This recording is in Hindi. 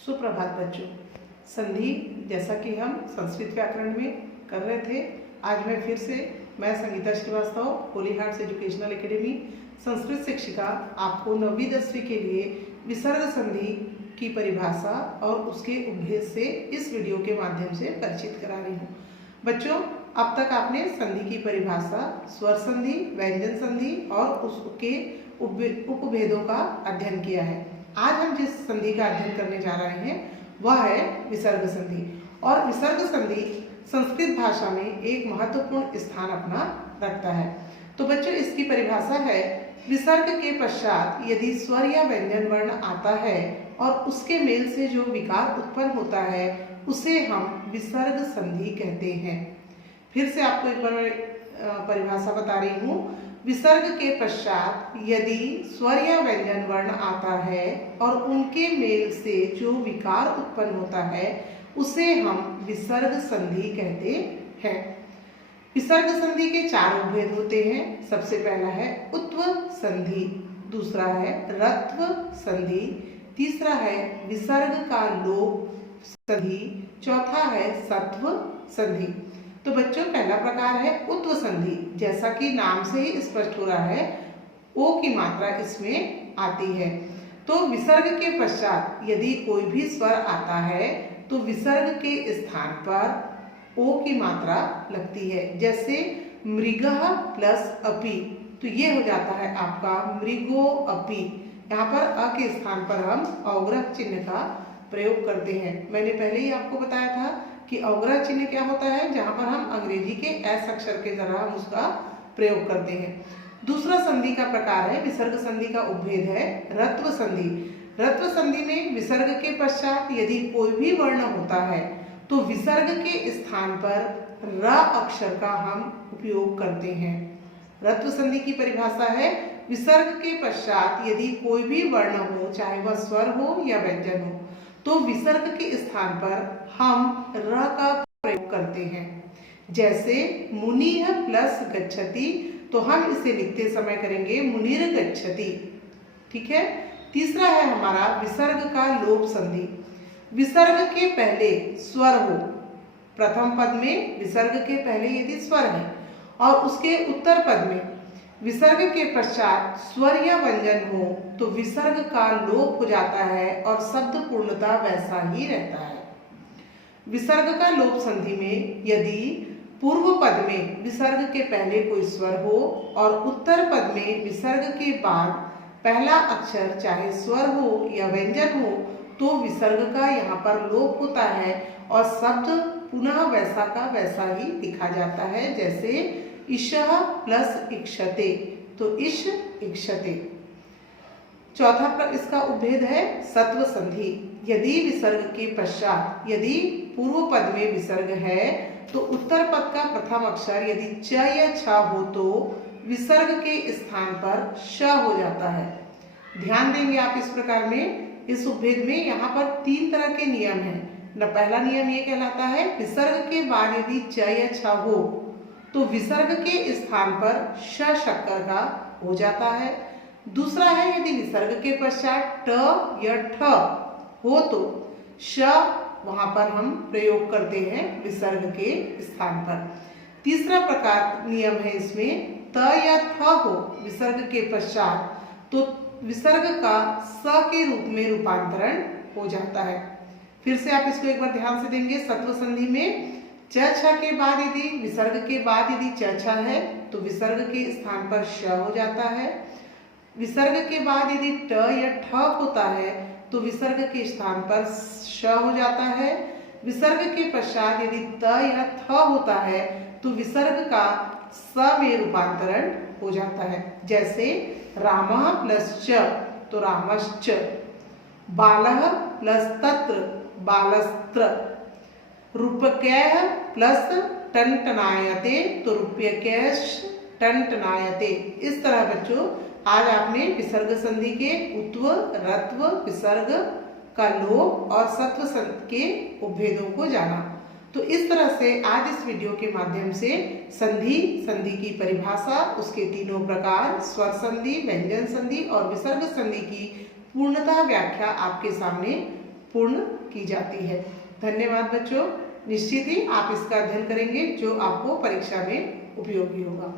सुप्रभात बच्चों। संधि जैसा कि हम संस्कृत व्याकरण में कर रहे थे, आज मैं Sangeeta Srivastava Holy Hearts Educational Academy Sanskrit शिक्षिका आपको 9वीं 10वीं के लिए विसर्ग संधि की परिभाषा और उसके उपभेद से इस वीडियो के माध्यम से परिचित करा रही हूँ। बच्चों, अब तक आपने संधि की परिभाषा, स्वर संधि, व्यंजन संधि और उसके उपभेदों का अध्ययन किया है। आज हम जिस संधि का अध्ययन करने जा रहे हैं वह है विसर्ग संधि। और विसर्ग संधि संस्कृत भाषा में एक महत्वपूर्ण स्थान अपना रखता है। तो बच्चों, इसकी परिभाषा है, विसर्ग के पश्चात यदि स्वर या व्यंजन वर्ण आता है और उसके मेल से जो विकार उत्पन्न होता है उसे हम विसर्ग संधि कहते हैं। फिर से आपको एक बार परिभाषा बता रही हूँ। विसर्ग के पश्चात यदि स्वर या व्यंजन वर्ण आता है और उनके मेल से जो विकार उत्पन्न होता है उसे हम विसर्ग संधि कहते हैं। विसर्ग संधि के 4 उपभेद होते हैं। सबसे पहला है उत्व संधि, दूसरा है रत्व संधि, तीसरा है विसर्ग का लोप संधि, चौथा है सत्व संधि। तो बच्चों, पहला प्रकार है उत्व संधि। जैसा कि नाम से ही स्पष्ट हो रहा है, ओ की मात्रा इसमें आती है। तो विसर्ग के पश्चात यदि कोई भी स्वर आता है तो विसर्ग के स्थान पर ओ की मात्रा लगती है। जैसे मृगः प्लस अपि, तो ये हो जाता है आपका मृगो अपि। यहाँ पर अ के स्थान पर हम अवग्रह चिन्ह का प्रयोग करते हैं। मैंने पहले ही आपको बताया था कि अवग्रह चिन्ह क्या होता है, जहाँ पर हम अंग्रेजी के एस अक्षर के तरह हम उसका प्रयोग करते हैं। दूसरा संधि का प्रकार है, विसर्ग संधि का उपभेद है रत्व संधि। रत्व संधि में विसर्ग के पश्चात यदि कोई भी वर्ण होता है तो विसर्ग के स्थान पर र अक्षर का हम उपयोग करते हैं। रत्व संधि की परिभाषा है, विसर्ग के पश्चात यदि कोई भी वर्ण हो, चाहे वह स्वर हो या व्यंजन हो, तो विसर्ग के स्थान पर हम र का प्रयोग करते हैं। जैसे मुनिः प्लस गच्छति, तो हम इसे लिखते समय करेंगे मुनिर गच्छति। ठीक है। तीसरा है हमारा विसर्ग का लोप संधि। विसर्ग के पहले स्वर हो, प्रथम पद में विसर्ग के पहले यदि स्वर है और उसके उत्तर पद में विसर्ग के पश्चात स्वर या व्यंजन हो तो विसर्ग का लोप हो जाता है और शब्द पूर्णतः वैसा ही रहता है। विसर्ग का लोप संधि में यदि पूर्व पद में विसर्ग के पहले कोई स्वर हो और उत्तर पद में विसर्ग के बाद पहला अक्षर चाहे स्वर हो या व्यंजन हो तो विसर्ग का यहाँ पर लोप होता है और शब्द पुनः वैसा का वैसा ही लिखा जाता है। जैसे ईशः प्लस इक्षते, तो इश इक्षते। चौथा इसका उपभेद है सत्व संधि। यदि विसर्ग के पश्चात यदि पूर्व पद में विसर्ग है तो उत्तर पद का प्रथम अक्षर यदि च या छ हो तो विसर्ग के स्थान पर श हो जाता है। ध्यान देंगे आप इस प्रकार में। इस उपभेद में यहाँ पर 3 तरह के नियम हैं। पहला नियम ये कहलाता है, विसर्ग के बाद यदि च या छ हो तो विसर्ग के स्थान पर श शक्कर का हो जाता है। दूसरा है, यदि विसर्ग के पश्चात ट या ठ हो तो श वहां पर हम प्रयोग करते हैं विसर्ग के स्थान पर। तीसरा प्रकार नियम है इसमें, त या थ हो विसर्ग के पश्चात तो विसर्ग का स के रूप में रूपांतरण हो जाता है। फिर से आप इसको एक बार ध्यान से देंगे। सत्व संधि में च छ के बाद यदि विसर्ग के बाद यदि च छ है तो विसर्ग के स्थान पर श हो जाता है। विसर्ग के बाद यदि ट या ठ होता है तो विसर्ग के स्थान पर श हो जाता है। विसर्ग के पश्चात यदि त या थ होता है तो विसर्ग का स में रूपांतरण हो जाता है। जैसे रामः प्लस च, तो रामश्च। बालः प्लस तत्र, बालस्त्र। रूपकैः प्लस टनटनायते, तो रूप्यकैश् टनटनायते। इस तरह बच्चों, आज आपने विसर्ग संधि के उत्व, रत्व, विसर्ग का लोप और सत्व संधि के उपभेदों को जाना। तो इस तरह से आज इस वीडियो के माध्यम से संधि की परिभाषा, उसके 3 प्रकार, स्वर संधि, व्यंजन संधि और विसर्ग संधि की पूर्णतः व्याख्या आपके सामने पूर्ण की जाती है। धन्यवाद बच्चों। निश्चित ही आप इसका अध्ययन करेंगे जो आपको परीक्षा में उपयोगी होगा।